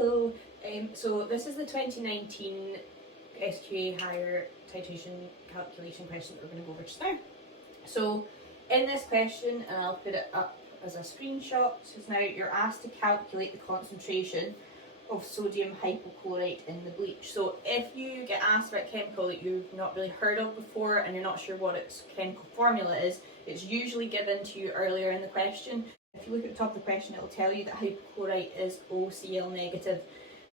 Hello, so this is the 2019 SQA higher titration calculation question that we're going to go over just now. So in this question, and I'll put it up as a screenshot, so now you're asked to calculate the concentration of sodium hypochlorite in the bleach. So if you get asked about a chemical that you've not really heard of before and you're not sure what its chemical formula is, it's usually given to you earlier in the question. If you look at the top of the question, it will tell you that hypochlorite is OCl negative.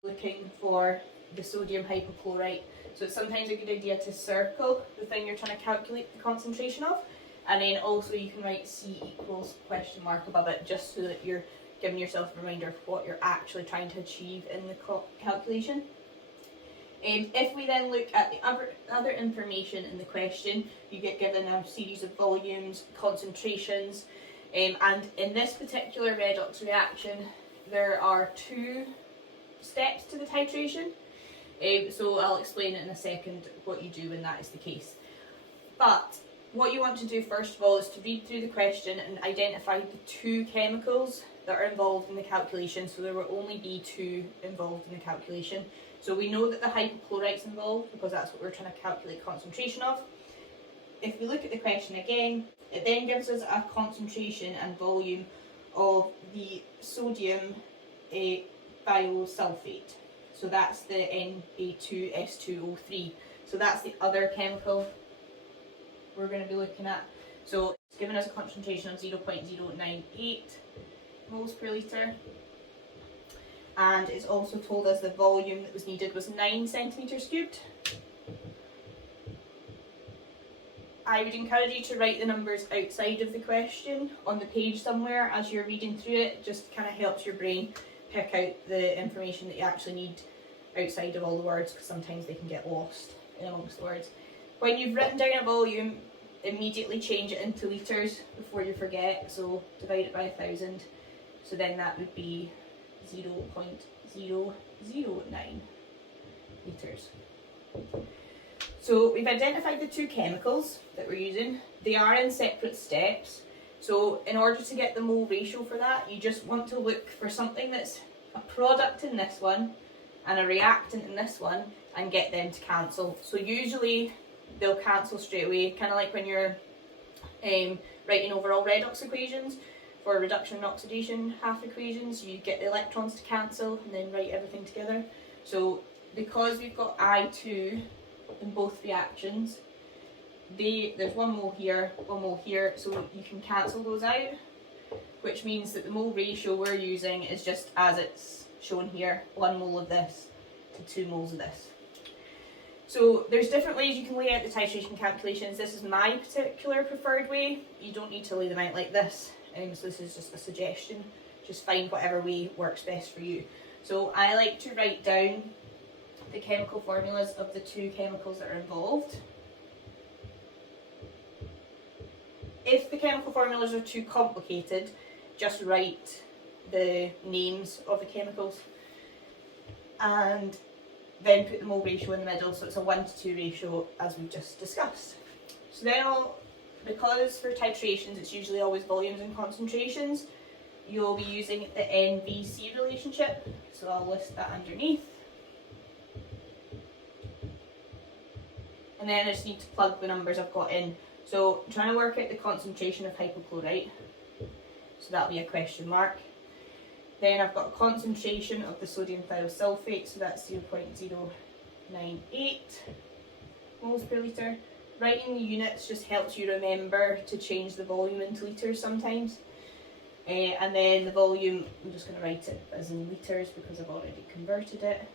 Looking for the sodium hypochlorite. So it's sometimes a good idea to circle the thing you're trying to calculate the concentration of, and then also you can write C equals question mark above it, just so that you're giving yourself a reminder of what you're actually trying to achieve in the calculation. If we then look at the other information in the question, you get given a series of volumes, concentrations, and in this particular redox reaction, there are two steps to the titration. So I'll explain it in a second what you do when that is the case. But what you want to do first of all is to read through the question and identify the two chemicals that are involved in the calculation. So there will only be two involved in the calculation. So we know that the hypochlorite is involved because that's what we're trying to calculate concentration of. If we look at the question again, it then gives us a concentration and volume of the sodium thiosulfate. So that's the Na2S2O3. So that's the other chemical we're going to be looking at. So it's given us a concentration of 0.098 moles per litre. And it's also told us the volume that was needed was 9 centimetres cubed. I would encourage you to write the numbers outside of the question on the page somewhere as you're reading through it. It just kind of helps your brain pick out the information that you actually need outside of all the words, because sometimes they can get lost in amongst the words. When you've written down a volume, immediately change it into litres before you forget. So divide it by 1,000. So then that would be 0.009 litres. So we've identified the two chemicals that we're using. They are in separate steps. So in order to get the mole ratio for that, you just want to look for something that's a product in this one and a reactant in this one and get them to cancel. So usually they'll cancel straight away, kind of like when you're writing overall redox equations for reduction and oxidation half equations. You get the electrons to cancel and then write everything together. So because we've got I2 in both reactions, there's 1 mole here, 1 mole here, so you can cancel those out, which means that the mole ratio we're using is just as it's shown here, 1 mole of this to 2 moles of this. So there's different ways you can lay out the titration calculations. This is my particular preferred way. You don't need to lay them out like this, so this is just a suggestion. Just find whatever way works best for you. So I like to write down the chemical formulas of the two chemicals that are involved. If the chemical formulas are too complicated, just write the names of the chemicals and then put the mole ratio in the middle, so it's a 1:2 ratio as we've just discussed. So then because for titrations it's usually always volumes and concentrations, you'll be using the NVC relationship, so I'll list that underneath. And then I just need to plug the numbers I've got in. So I'm trying to work out the concentration of hypochlorite, so that'll be a question mark. Then I've got a concentration of the sodium thiosulfate, so that's 0.098 moles per litre. Writing the units just helps you remember to change the volume into litres sometimes. And then the volume, I'm just going to write it as in litres because I've already converted it.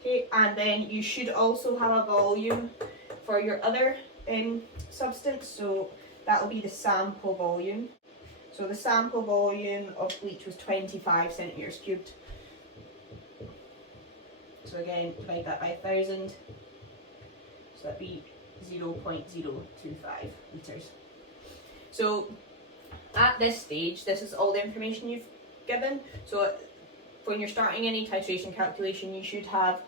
Okay, and then you should also have a volume for your other substance, so that will be the sample volume. So the sample volume of bleach was 25 centimetres cubed. So again, divide that by 1,000, so that'd be 0.025 litres. So at this stage, this is all the information you've given. So when you're starting any titration calculation, you should have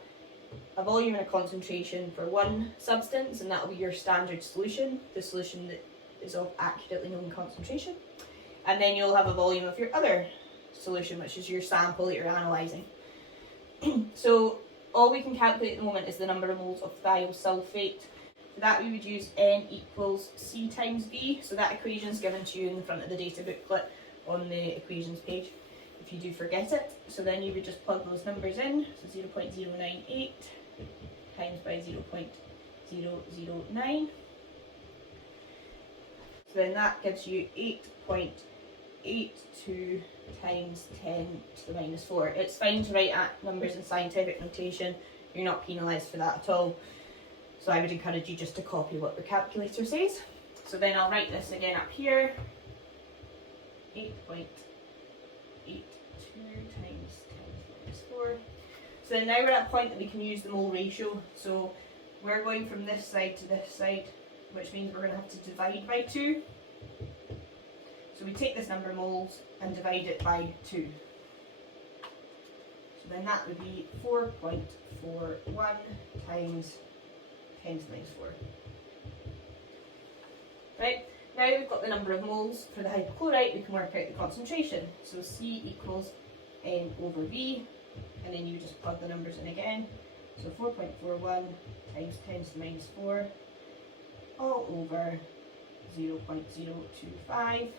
a volume and a concentration for one substance, and that will be your standard solution, the solution that is of accurately known concentration. And then you'll have a volume of your other solution, which is your sample that you're analysing. So all we can calculate at the moment is the number of moles of thiosulfate. For that we would use N equals C times V. So that equation is given to you in the front of the data booklet on the equations page if you do forget it. So then you would just plug those numbers in. So 0.098 times by 0.009. So then that gives you 8.82 times 10 to the minus 4. It's fine to write numbers in scientific notation. You're not penalised for that at all. So I would encourage you just to copy what the calculator says. So then I'll write this again up here. 8.82 times 10 to the minus 4. So then now we're at a point that we can use the mole ratio. So we're going from this side to this side, which means we're going to have to divide by 2. So we take this number of moles and divide it by 2. So then that would be 4.41 times 10 to the minus 4. Right, now we've got the number of moles for the hypochlorite, we can work out the concentration. So C equals N over V, and then you just plug the numbers in again. So 4.41 times 10 to the minus 4 all over 0.025.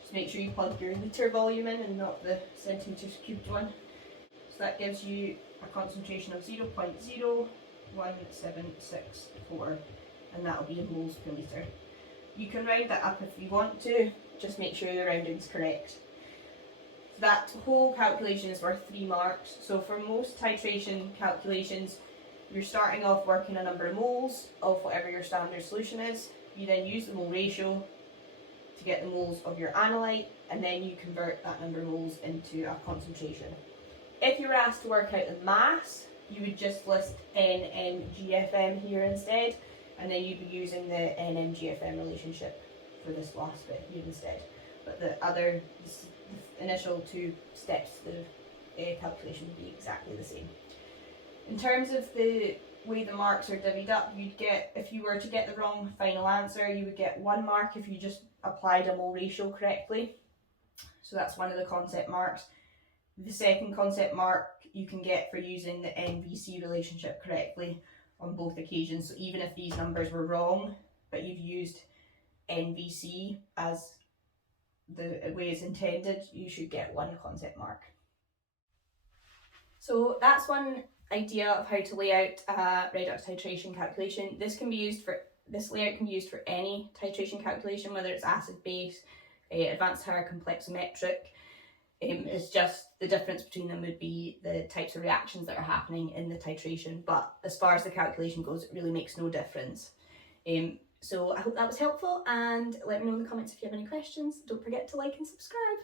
Just make sure you plug your litre volume in and not the centimetres cubed one. So that gives you a concentration of 0.01764, and that will be in moles per litre. You can round that up if you want to, just make sure the rounding's correct. That whole calculation is worth 3 marks. So for most titration calculations, you're starting off working a number of moles of whatever your standard solution is. You then use the mole ratio to get the moles of your analyte, and then you convert that number of moles into a concentration. If you were asked to work out the mass, you would just list NMGFM here instead, and then you'd be using the NMGFM relationship for this last bit here instead. But the initial 2 steps to the calculation would be exactly the same. In terms of the way the marks are divvied up, you'd get, if you were to get the wrong final answer, you would get 1 mark if you just applied a mole ratio correctly. So that's one of the concept marks. The second concept mark you can get for using the NVC relationship correctly on both occasions. So even if these numbers were wrong, but you've used NVC as the way it's intended, you should get 1 concept mark. So that's one idea of how to lay out a redox titration calculation. This layout can be used for any titration calculation, whether it's acid-base, advanced higher complexometric. It's just the difference between them would be the types of reactions that are happening in the titration, but as far as the calculation goes, it really makes no difference. So I hope that was helpful, and let me know in the comments if you have any questions. Don't forget to like and subscribe.